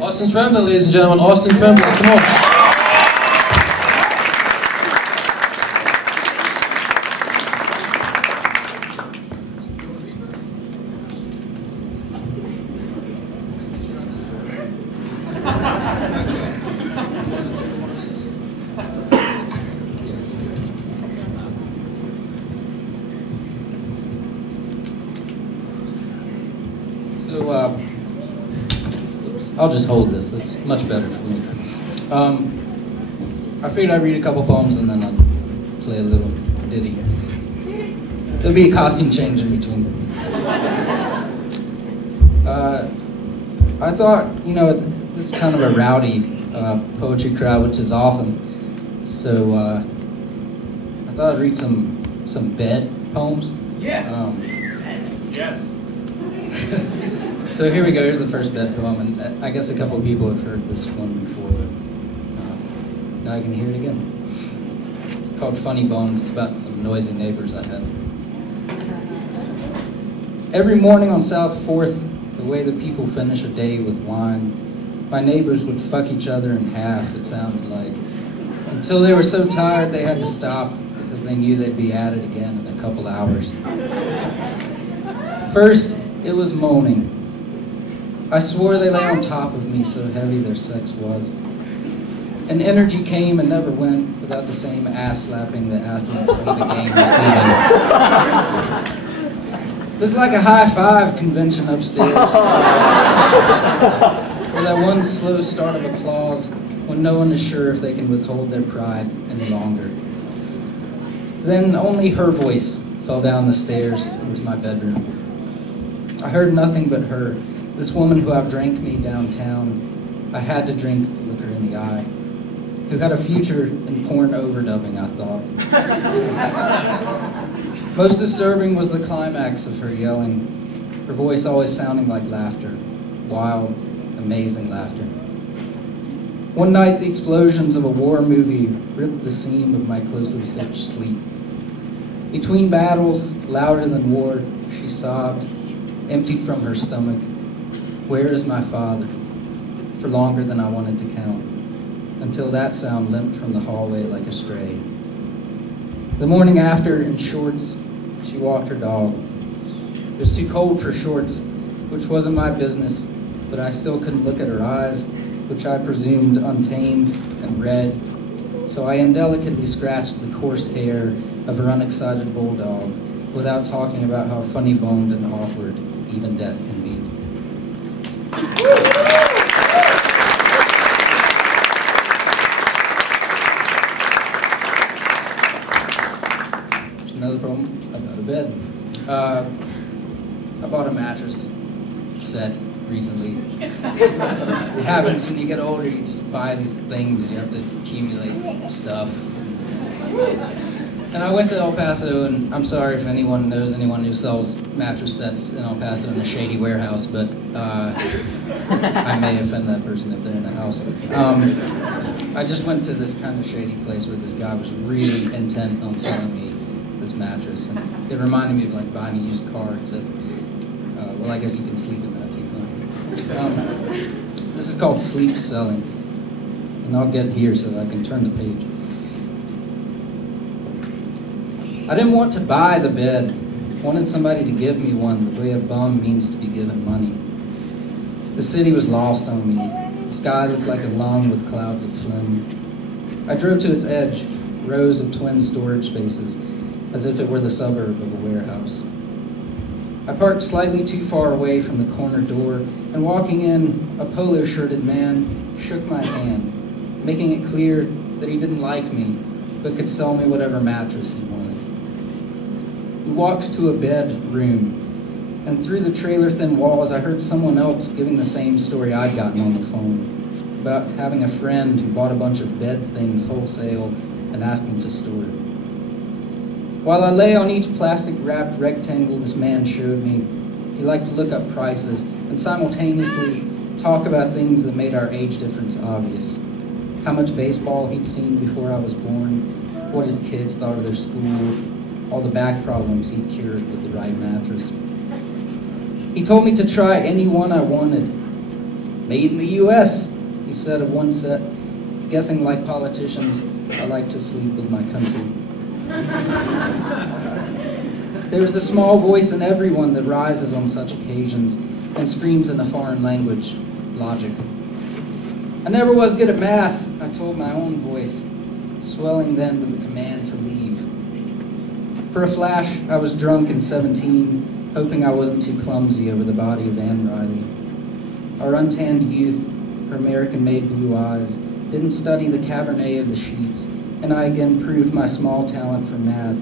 Austin Tremblay, ladies and gentlemen. Austin Tremblay, come on. I'll just hold this. That's much better for me. I figured I'd read a couple poems and then I'd play a little ditty. There'll be a costume change in between. I thought, you know, this is kind of a rowdy poetry crowd, which is awesome. So I thought I'd read some bed poems. Yeah. Yes. So here we go, here's the first bed poem, and I guess a couple of people have heard this one before, but now I can hear it again. It's called Funny Bones. It's about some noisy neighbors I had. Every morning on South 4th, the way that people finish a day with wine, my neighbors would fuck each other in half, it sounded like, until they were so tired they had to stop because they knew they'd be at it again in a couple hours. First, it was moaning. I swore they lay on top of me, so heavy their sex was. And energy came and never went without the same ass slapping the athletes of the game receiving. It was like a high five convention upstairs. Or that one slow start of applause when no one is sure if they can withhold their pride any longer. Then only her voice fell down the stairs into my bedroom. I heard nothing but her. This woman who outdrank me downtown, I had to drink to look her in the eye, who had a future in porn overdubbing, I thought. Most disturbing was the climax of her yelling, her voice always sounding like laughter, wild, amazing laughter. One night, the explosions of a war movie ripped the seam of my closely stitched sleep. Between battles, louder than war, she sobbed, emptied from her stomach. Where is my father? For longer than I wanted to count, until that sound limped from the hallway like a stray. The morning after, in shorts, she walked her dog. It was too cold for shorts, which wasn't my business, but I still couldn't look at her eyes, which I presumed untamed and red, so I indelicately scratched the coarse hair of her unexcited bulldog without talking about how funny-boned and awkward even death can be. There's another poem about a bed. I bought a mattress set recently. It happens when you get older, you just buy these things, you have to accumulate stuff. And I went to El Paso, and I'm sorry if anyone knows anyone who sells mattress sets in El Paso in a shady warehouse, but I may offend that person if they're in the house. I just went to this kind of shady place where this guy was really intent on selling me this mattress, and it reminded me of like buying a used car, except, well, I guess you can sleep in that too. This is called Sleep Selling, and I'll get here so that I can turn the page. I didn't want to buy the bed. I wanted somebody to give me one, the way a bum means to be given money. The city was lost on me. The sky looked like a lung with clouds of phlegm. I drove to its edge, rows of twin storage spaces, as if it were the suburb of a warehouse. I parked slightly too far away from the corner door, and walking in, a polo-shirted man shook my hand, making it clear that he didn't like me, but could sell me whatever mattress he wanted. We walked to a bedroom, and through the trailer-thin walls, I heard someone else giving the same story I'd gotten on the phone, about having a friend who bought a bunch of bed things wholesale and asked them to store it. While I lay on each plastic-wrapped rectangle this man showed me, he liked to look up prices and simultaneously talk about things that made our age difference obvious. How much baseball he'd seen before I was born, what his kids thought of their school, all the back problems he'd cured with the right mattress. He told me to try any one I wanted. Made in the U.S., he said of one set. Guessing like politicians, I like to sleep with my country. There's a small voice in everyone that rises on such occasions and screams in a foreign language, logic. I never was good at math, I told my own voice, swelling then to the command to leave. For a flash, I was drunk and 17, hoping I wasn't too clumsy over the body of Anne Riley. Our untanned youth, her American-made blue eyes, didn't study the Cabernet of the sheets, and I again proved my small talent for math,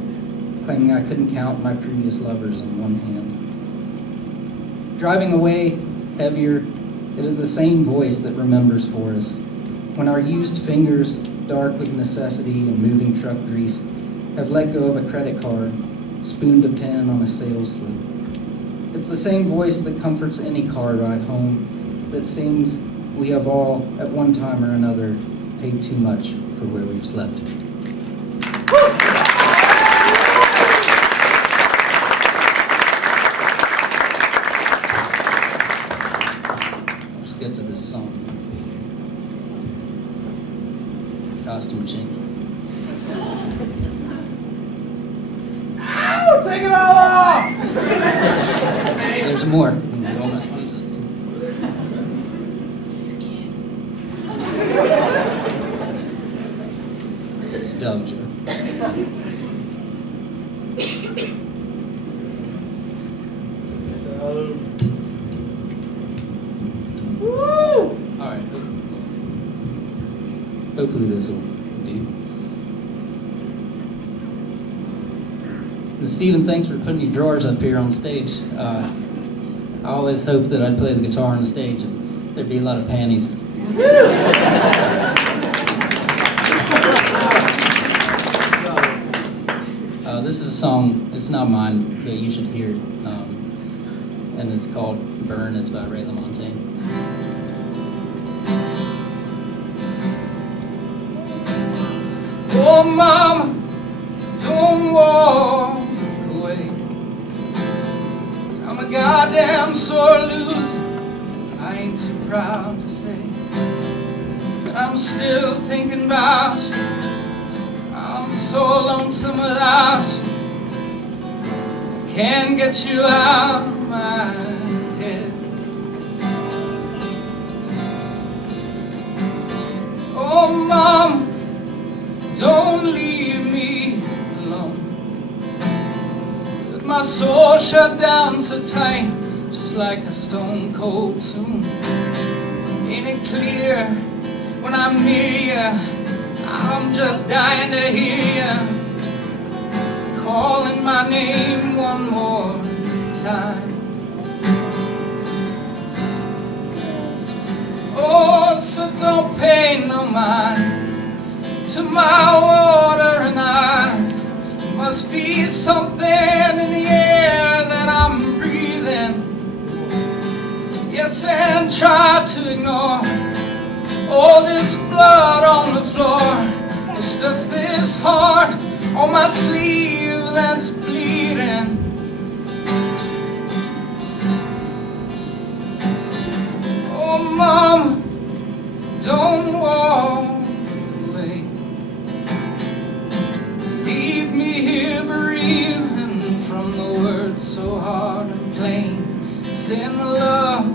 claiming I couldn't count my previous lovers on one hand. Driving away, heavier, it is the same voice that remembers for us. When our used fingers, dark with necessity and moving truck grease, have let go of a credit card, spooned a pen on a sales slip. It's the same voice that comforts any car ride home, that sings, we have all, at one time or another, paid too much for where we've slept. Let's get to this song. Costume change. Ow! Take it all off! There's more. Roll my sleeves up. It's dumb, Joe. Woo! All right. Hopefully this will do. And Stephen, thanks for putting your drawers up here on stage. I always hoped that I'd play the guitar on the stage and there'd be a lot of panties. This is a song, it's not mine, but you should hear it. And it's called Burn, it's by Ray LaMontagne. Oh, Mama, don't walk away. I'm a goddamn sore loser, I ain't too proud to say. But I'm still thinking about you, I'm so lonesome without you. Can't get you out of my head. Oh, Mom, don't leave me alone. With my soul shut down so tight, just like a stone cold tomb. Ain't it clear when I'm near you, I'm just dying to hear you calling my name one more time. Oh, so don't pay no mind to my water and I. Must be something in the air that I'm breathing. Yes, and try to ignore all this blood on the floor. It's just this heart on my sleeve that's bleeding. Oh, Mom, don't walk away. Leave me here bereaving from the words so hard and plain. Saying the love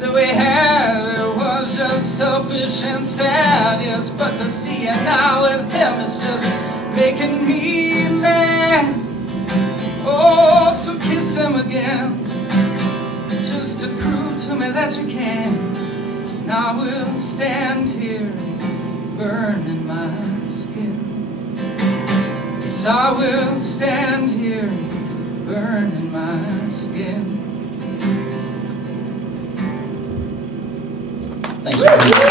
that we had, it was just selfish and sad, yes. But to see you now with him, it's just making me mad. Oh, so kiss him again, just to prove to me that you can. And I will stand here and burn in my skin. Yes, I will stand here and burn in my skin. Thank you.